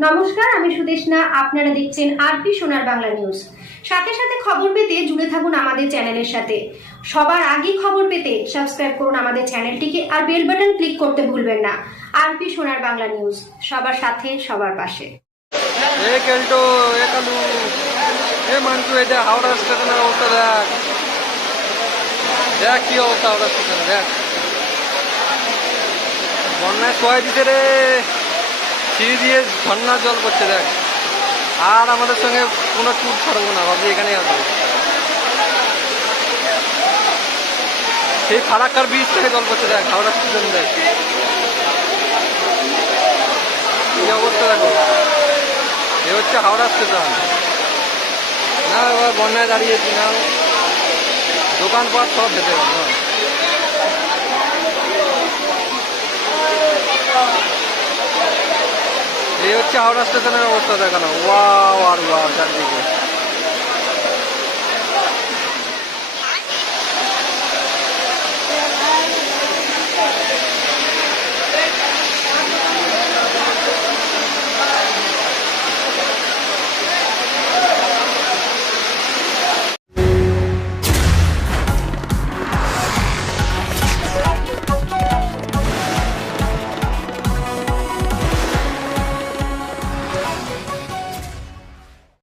নমস্কার, আমি সুদেশনা। আপনারা দেখছেন আরপি সোনার বাংলা নিউজ। সাথে সাথে খবর পেতে জুড়ে থাকুন আমাদের চ্যানেলের সাথে। সবার আগে খবর পেতে সাবস্ক্রাইব করুন আমাদের চ্যানেলটিকে আর বেল বাটন ক্লিক করতে ভুলবেন না। আরপি সোনার বাংলা নিউজ, সবার সাথে, সবার পাশে। বন্যায় সোয়াই দিতে রে। সিঁড়ি দিয়ে ঝর্ণার জল পড়ছে, দেখ। আর আমাদের সঙ্গে কোনো ট্যুর ছাড়বো না, ভাবছি এখানেই আসব সেই ফারাক্কার ব্রিজ থেকে জল পড়ছে, দেখ, হাওড়া স্টেশন দেখ। অবস্থা এ হচ্ছে হাওড়া স্টেশন না, এবার বন্যায় দাঁড়িয়েছি, না। দোকানপাট সব ভেসে গেল না। এই হচ্ছে হাওড়া স্টেশনের অবস্থা দেখানো ওয়াও আর ওয়াও চারদিকে